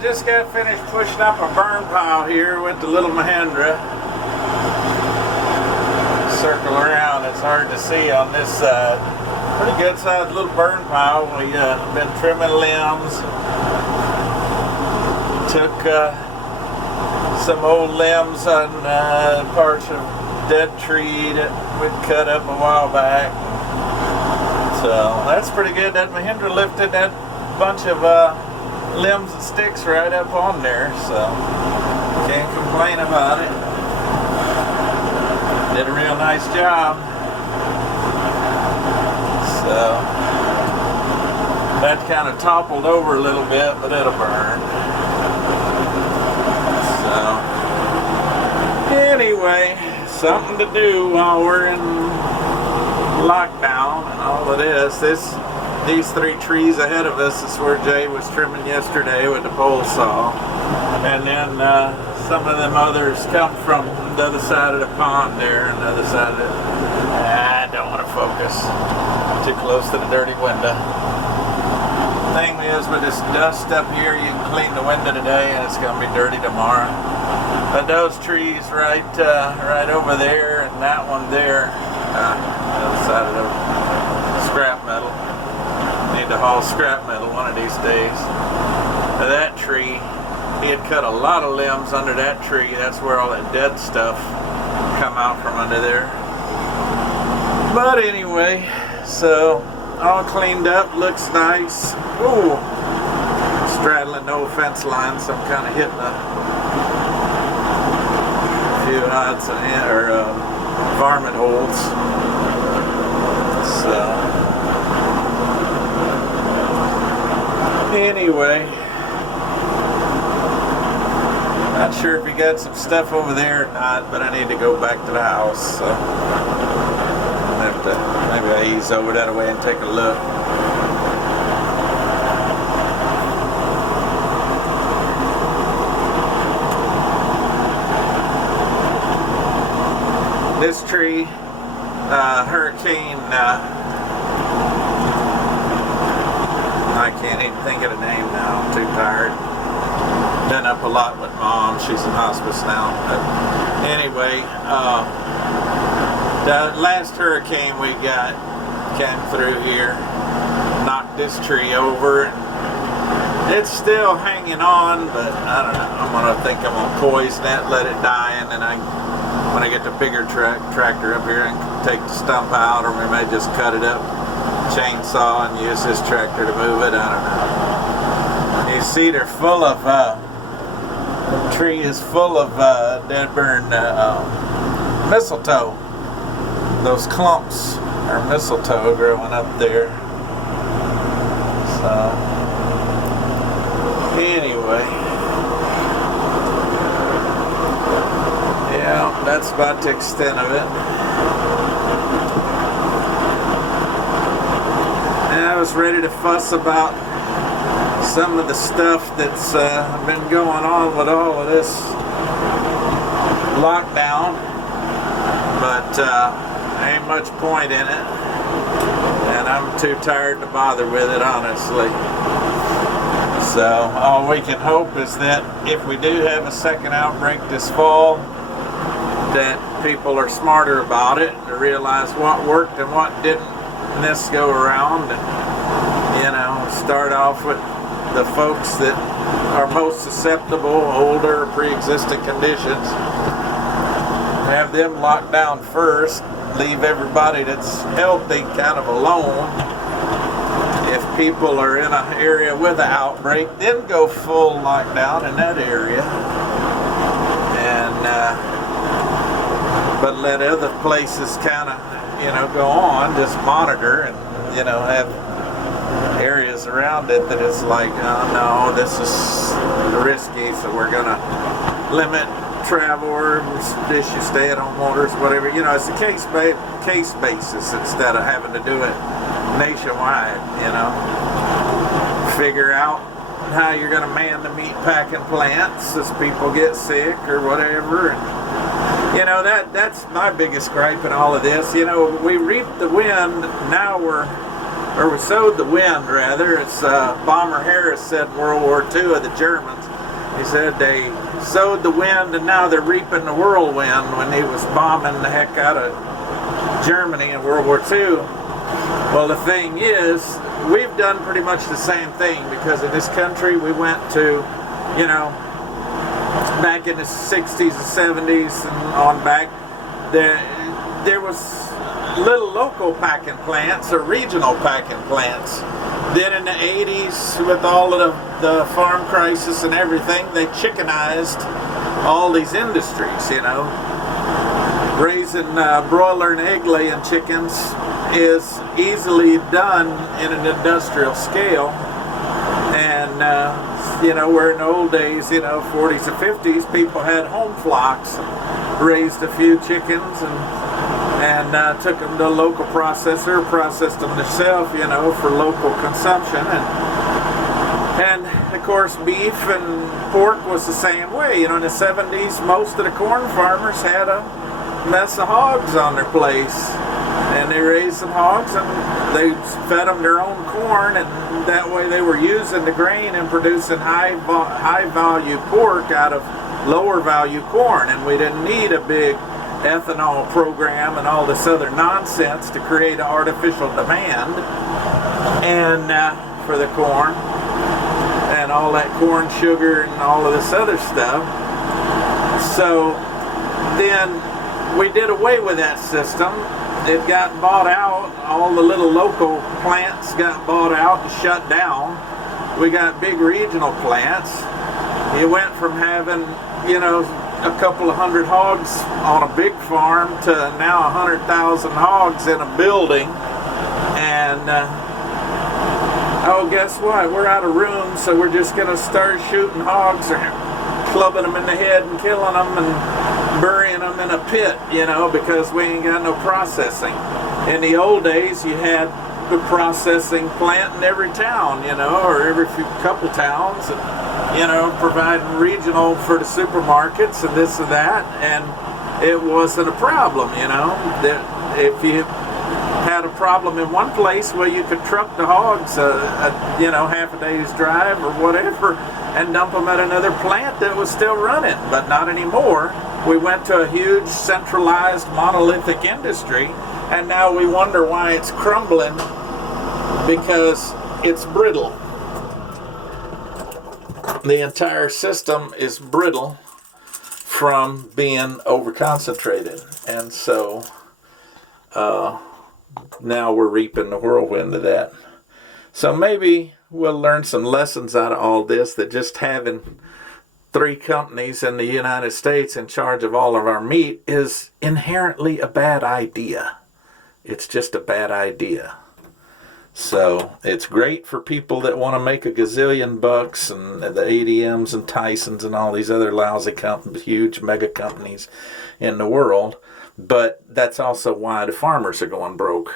just got finished pushing up a burn pile here with the little Mahindra. Circle around, it's hard to see on this side. Pretty good sized little burn pile. We been trimming limbs. Took some old limbs on parts of dead tree that we'd cut up a while back. So that's pretty good. That Mahindra lifted that bunch of limbs and sticks right up on there, so can't complain about it. Did a real nice job. So that kind of toppled over a little bit, but it'll burn. So anyway, something to do while we're in lockdown and all of this. These three trees ahead of us is where Jay was trimming yesterday with the pole saw. And then some of them others come from the other side of the pond there, and the other side of it. I don't want to focus. Too close to the dirty window. Thing is, with this dust up here, you can clean the window today and it's going to be dirty tomorrow. But those trees right over there and that one there, the other side of the scrap metal. Need to haul scrap metal one of these days. Now that tree, he had cut a lot of limbs under that tree. That's where all that dead stuff come out from under there. But anyway, so all cleaned up, looks nice. Ooh, straddling the old fence line, so I'm kind of hitting a few odds or varmint holes. So anyway, not sure if you got some stuff over there or not, but I need to go back to the house, so I'll have to, maybe I ease over that way and take a look. This tree, hurricane, I can't even think of the name now, I'm too tired. Done up a lot with Mom, she's in hospice now. But anyway, the last hurricane we got came through here, knocked this tree over. It's still hanging on, but I don't know, I'm gonna poison it, let it die, and then when I get the bigger tractor up here, I can take the stump out, or we may just cut it up, chainsaw, and use this tractor to move it. I don't know. You see, they're full of the tree is full of dead burn mistletoe. Those clumps are mistletoe growing up there. So anyway, yeah, that's about the extent of it. And I was ready to fuss about some of the stuff that's been going on with all of this lockdown, but ain't much point in it, and I'm too tired to bother with it, honestly. So all we can hope is that if we do have a second outbreak this fall, that people are smarter about it and realize what worked and what didn't this go around, and start off with the folks that are most susceptible, older, pre-existing conditions, have them locked down first, leave everybody that's healthy kind of alone. If people are in an area with an outbreak, then go full lockdown in that area, and but let other places kind of go on, just monitor, and have areas around it that it's like, oh no, this is risky, so we're gonna limit travel or issue stay-at-home orders, whatever. It's a case basis instead of having to do it nationwide. Figure out how you're gonna man the meat packing plants as people get sick or whatever. And that's my biggest gripe in all of this. We reaped the wind, now we sowed the wind, rather. It's Bomber Harris said in World War II of the Germans, He said they sowed the wind and now they're reaping the whirlwind when he was bombing the heck out of Germany in World War II. Well, the thing is, we've done pretty much the same thing, because in this country we went to, you know, back in the 60s and 70s and on back, there was little local packing plants or regional packing plants. Then in the 80s, with all of the farm crisis and everything, they chickenized all these industries, you know. Raising broiler and egg laying chickens is easily done in an industrial scale. And, you know, where in the old days, you know, 40s and 50s, people had home flocks, raised a few chickens and took them to a local processor, processed them themselves, you know, for local consumption. And of course, beef and pork was the same way. You know, in the 70s, most of the corn farmers had a mess of hogs on their place. And they raised some hogs and they fed them their own corn, and that way they were using the grain and producing high value pork out of lower value corn. And we didn't need a big ethanol program and all this other nonsense to create an artificial demand and for the corn and all that corn sugar and all of this other stuff. So then we did away with that system. It got bought out. All the little local plants got bought out and shut down. We got big regional plants. You went from having, you know, a couple of hundred hogs on a big farm to now 100,000 hogs in a building. And oh, guess what? We're out of room, so we're just going to start shooting hogs or clubbing them in the head and killing them and burying them in a pit, you know, because we ain't got no processing. In the old days, you had the processing plant in every town, you know, or every couple towns, and, you know, providing regional for the supermarkets and this and that, and it wasn't a problem, you know. That if you had a problem in one place, well, you could truck the hogs, you know, half a day's drive or whatever, and dump them at another plant that was still running. But not anymore. We went to a huge centralized monolithic industry, and now we wonder why it's crumbling, because it's brittle. The entire system is brittle from being over-concentrated, and so now we're reaping the whirlwind of that. So maybe we'll learn some lessons out of all this, that just having 3 companies in the United States in charge of all of our meat is inherently a bad idea. It's just a bad idea. So it's great for people that want to make a gazillion bucks, and the ADMs and Tysons and all these other lousy companies, huge mega companies in the world. But that's also why the farmers are going broke.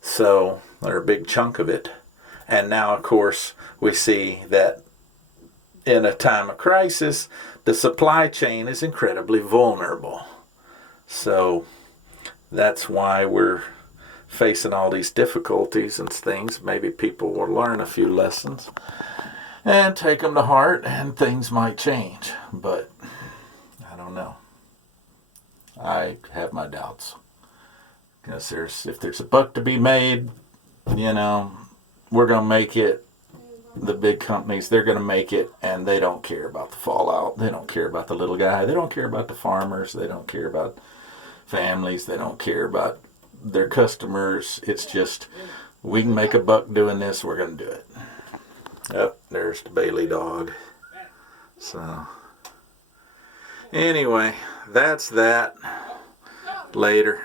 So they're a big chunk of it. And now, of course, we see that in a time of crisis, the supply chain is incredibly vulnerable. So that's why we're facing all these difficulties and things. Maybe people will learn a few lessons and take them to heart, and things might change. But I don't know. I have my doubts. Because if there's a buck to be made, you know, we're going to make it. The big companies, they're going to make it, and they don't care about the fallout. They don't care about the little guy. They don't care about the farmers. They don't care about families. They don't care about their customers. It's just, we can make a buck doing this, we're going to do it. Oh, there's the Bailey dog. So, anyway, that's that. Later.